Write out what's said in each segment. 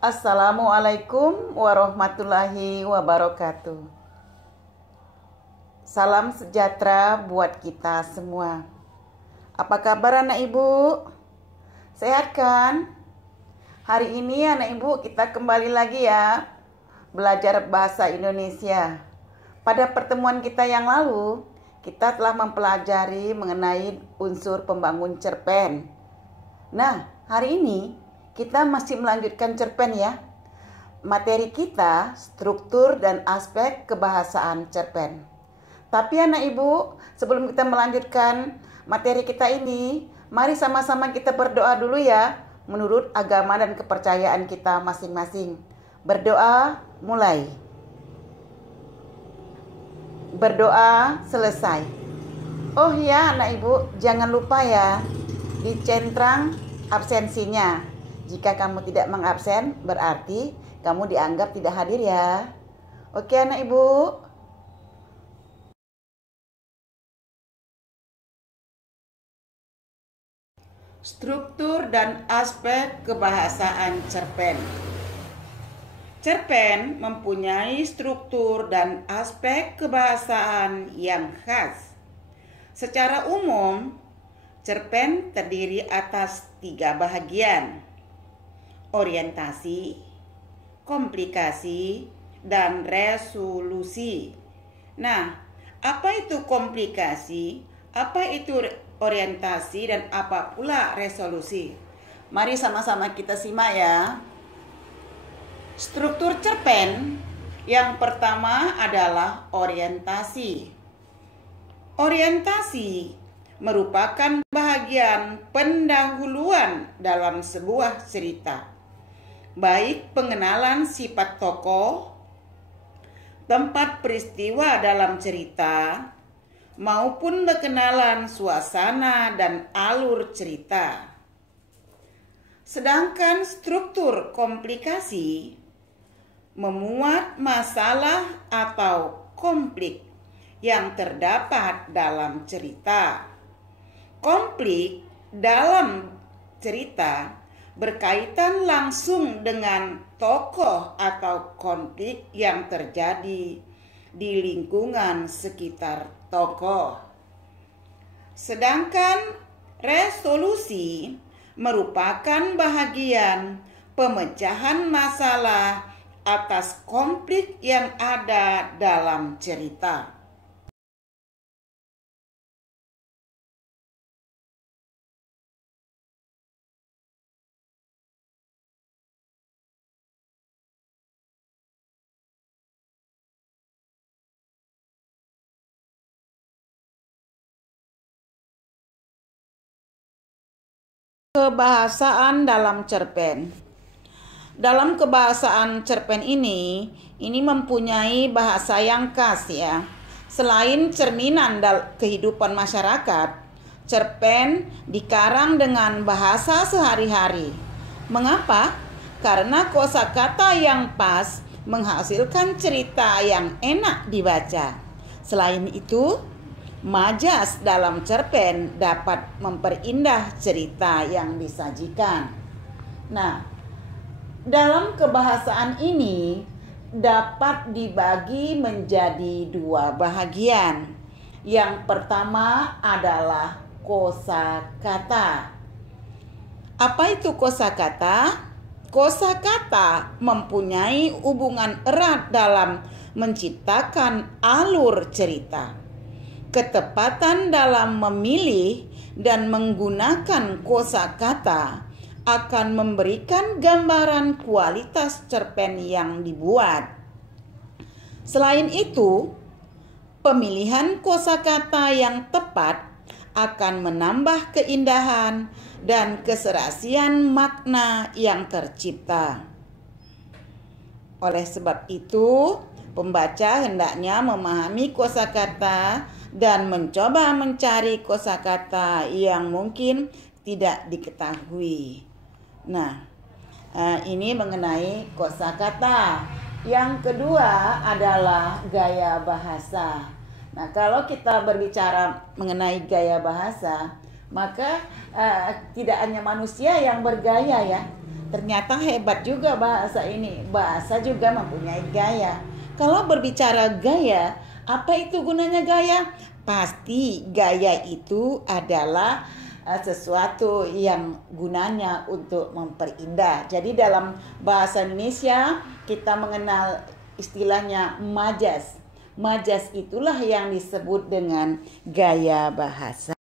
Assalamualaikum warahmatullahi wabarakatuh. Salam sejahtera buat kita semua. Apa kabar anak ibu? Sehat kan? Hari ini anak ibu kita kembali lagi ya belajar bahasa Indonesia. Pada pertemuan kita yang lalu, kita telah mempelajari mengenai unsur pembangun cerpen. Nah, hari ini kita masih melanjutkan cerpen ya. Materi kita struktur dan aspek kebahasaan cerpen. Tapi anak ibu, sebelum kita melanjutkan materi kita ini, mari sama-sama kita berdoa dulu ya, menurut agama dan kepercayaan kita masing-masing. Berdoa mulai. Berdoa selesai. Oh ya anak ibu, jangan lupa ya, dicentrang absensinya. Jika kamu tidak mengabsen, berarti kamu dianggap tidak hadir ya. Oke anak ibu. Struktur dan aspek kebahasaan cerpen. Cerpen mempunyai struktur dan aspek kebahasaan yang khas. Secara umum, cerpen terdiri atas 3 bahagian: orientasi, komplikasi, dan resolusi. Nah, apa itu komplikasi? Apa itu orientasi dan apa pula resolusi? Mari sama-sama kita simak ya. Struktur cerpen yang pertama adalah orientasi. Orientasi merupakan bahagian pendahuluan dalam sebuah cerita, baik pengenalan sifat tokoh, tempat peristiwa dalam cerita, maupun pengenalan suasana dan alur cerita. Sedangkan struktur komplikasi memuat masalah atau konflik yang terdapat dalam cerita. Konflik dalam cerita berkaitan langsung dengan tokoh atau konflik yang terjadi di lingkungan sekitar tokoh. Sedangkan resolusi merupakan bahagian pemecahan masalah atas konflik yang ada dalam cerita. Kebahasaan dalam cerpen. Dalam kebahasaan cerpen ini mempunyai bahasa yang khas ya. Selain cerminan kehidupan masyarakat, cerpen dikarang dengan bahasa sehari-hari. Mengapa? Karena kosakata yang pas menghasilkan cerita yang enak dibaca. Selain itu, majas dalam cerpen dapat memperindah cerita yang disajikan. Nah, dalam kebahasaan ini dapat dibagi menjadi 2 bahagian. Yang pertama adalah kosakata. Apa itu kosakata? Kosakata mempunyai hubungan erat dalam menciptakan alur cerita. Ketepatan dalam memilih dan menggunakan kosakata akan memberikan gambaran kualitas cerpen yang dibuat. Selain itu, pemilihan kosakata yang tepat akan menambah keindahan dan keserasian makna yang tercipta. Oleh sebab itu, pembaca hendaknya memahami kosakata dan mencoba mencari kosakata yang mungkin tidak diketahui. Nah, ini mengenai kosakata. Yang kedua adalah gaya bahasa. Nah, kalau kita berbicara mengenai gaya bahasa, maka tidak hanya manusia yang bergaya ya, Ternyata hebat juga bahasa ini. Bahasa juga mempunyai gaya. Kalau berbicara gaya, apa itu gunanya gaya? Pasti gaya itu adalah sesuatu yang gunanya untuk memperindah. Jadi dalam bahasa Indonesia kita mengenal istilahnya majas. Majas itulah yang disebut dengan gaya bahasa.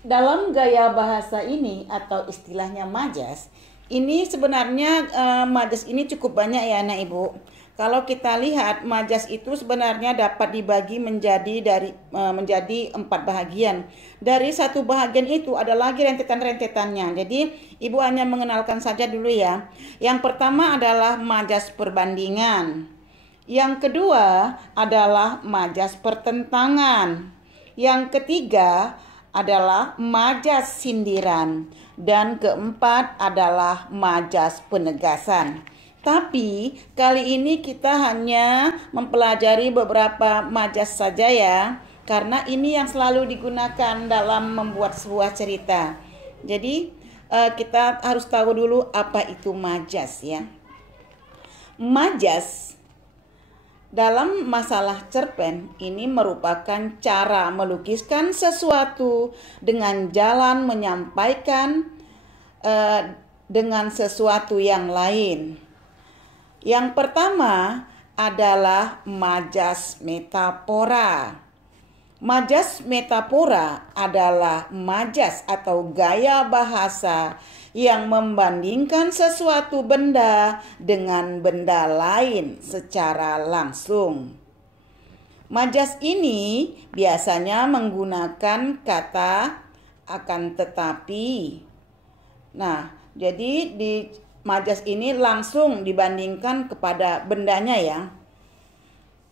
Dalam gaya bahasa ini atau istilahnya majas, ini sebenarnya majas ini cukup banyak ya anak ibu. Kalau kita lihat majas itu sebenarnya dapat dibagi menjadi 4 bahagian. Dari satu bahagian itu ada lagi rentetan-rentetannya. Jadi ibu hanya mengenalkan saja dulu ya. Yang pertama adalah majas perbandingan. Yang kedua adalah majas pertentangan. Yang ketiga adalah majas sindiran, dan keempat adalah majas penegasan. Tapi kali ini kita hanya mempelajari beberapa majas saja ya, karena ini yang selalu digunakan dalam membuat sebuah cerita. Jadi kita harus tahu dulu apa itu majas ya. Majas dalam masalah cerpen ini merupakan cara melukiskan sesuatu dengan jalan menyampaikan dengan sesuatu yang lain. Yang pertama adalah majas metafora. Majas metafora adalah majas atau gaya bahasa yang membandingkan sesuatu benda dengan benda lain secara langsung. Majas ini biasanya menggunakan kata akan tetapi. Nah, jadi di majas ini langsung dibandingkan kepada bendanya ya.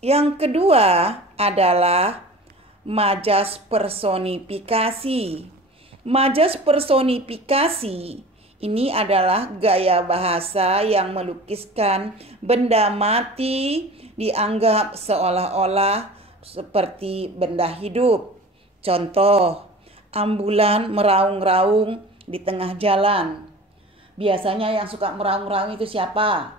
Yang kedua adalah majas personifikasi. Majas personifikasi ini adalah gaya bahasa yang melukiskan benda mati dianggap seolah-olah seperti benda hidup. Contoh, ambulan meraung-raung di tengah jalan. Biasanya yang suka meraung-raung itu siapa?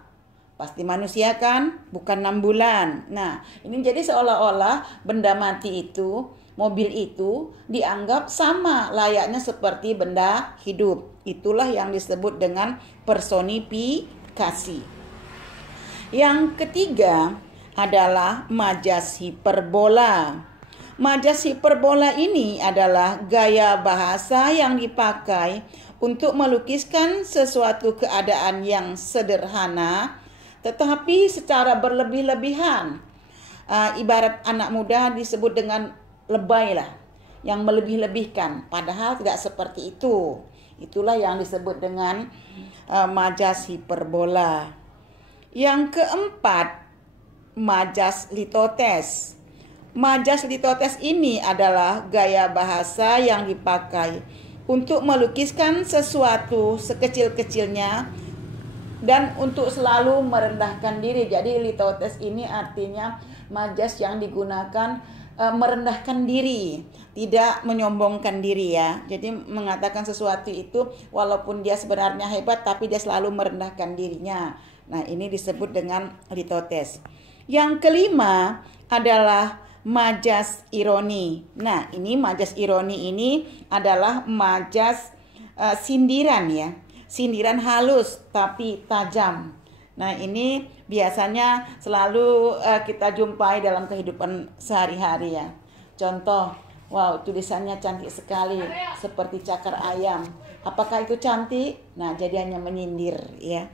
Pasti manusia kan? Bukan ambulan. Nah, ini jadi seolah-olah benda mati itu, mobil itu dianggap sama layaknya seperti benda hidup. Itulah yang disebut dengan personifikasi. Yang ketiga adalah majas hiperbola. Majas hiperbola ini adalah gaya bahasa yang dipakai untuk melukiskan sesuatu keadaan yang sederhana tetapi secara berlebih-lebihan. Ibarat anak muda disebut dengan lebay lah, yang melebih-lebihkan, padahal tidak seperti itu. Itulah yang disebut dengan majas hiperbola. Yang keempat, majas litotes. Majas litotes ini adalah gaya bahasa yang dipakai untuk melukiskan sesuatu sekecil-kecilnya dan untuk selalu merendahkan diri. Jadi litotes ini artinya majas yang digunakan merendahkan diri, tidak menyombongkan diri ya. Jadi mengatakan sesuatu itu walaupun dia sebenarnya hebat tapi dia selalu merendahkan dirinya. Nah, ini disebut dengan litotes. Yang kelima adalah majas ironi. Nah, ini majas ironi ini adalah majas sindiran ya. Sindiran halus tapi tajam. Nah, ini biasanya selalu kita jumpai dalam kehidupan sehari-hari ya. Contoh, wow, tulisannya cantik sekali, seperti cakar ayam. Apakah itu cantik? Nah, jadi hanya menyindir ya.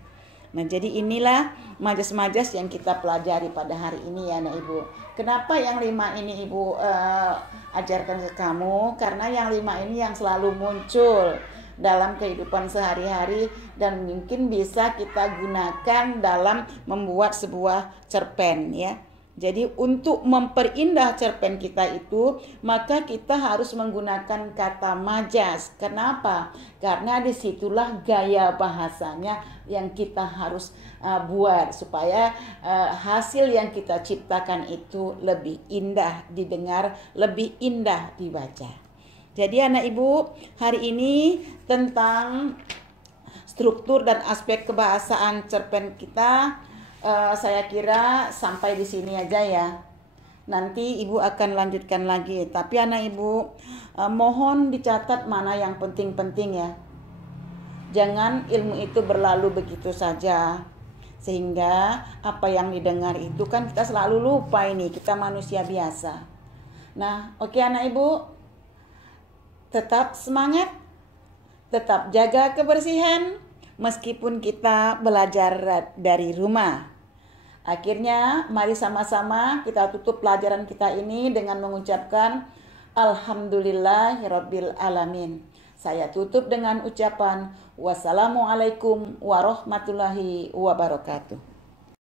Nah, jadi inilah majas-majas yang kita pelajari pada hari ini ya, Nak Ibu. Kenapa yang 5 ini Ibu ajarkan ke kamu? Karena yang 5 ini yang selalu muncul dalam kehidupan sehari-hari dan mungkin bisa kita gunakan dalam membuat sebuah cerpen ya. Jadi untuk memperindah cerpen kita itu, maka kita harus menggunakan kata majas. Kenapa? Karena disitulah gaya bahasanya yang kita harus buat supaya hasil yang kita ciptakan itu lebih indah didengar, lebih indah dibaca. Jadi anak ibu, hari ini tentang struktur dan aspek kebahasaan cerpen kita, saya kira sampai di sini aja ya. Nanti ibu akan lanjutkan lagi. Tapi anak ibu, mohon dicatat mana yang penting-penting ya. Jangan ilmu itu berlalu begitu saja. Sehingga apa yang didengar itu kan kita selalu lupa ini. Kita manusia biasa. Nah, oke anak ibu. Tetap semangat. Tetap jaga kebersihan. Meskipun kita belajar dari rumah. Akhirnya mari sama-sama kita tutup pelajaran kita ini dengan mengucapkan Alhamdulillahirabbil alamin. Saya tutup dengan ucapan wassalamualaikum warahmatullahi wabarakatuh.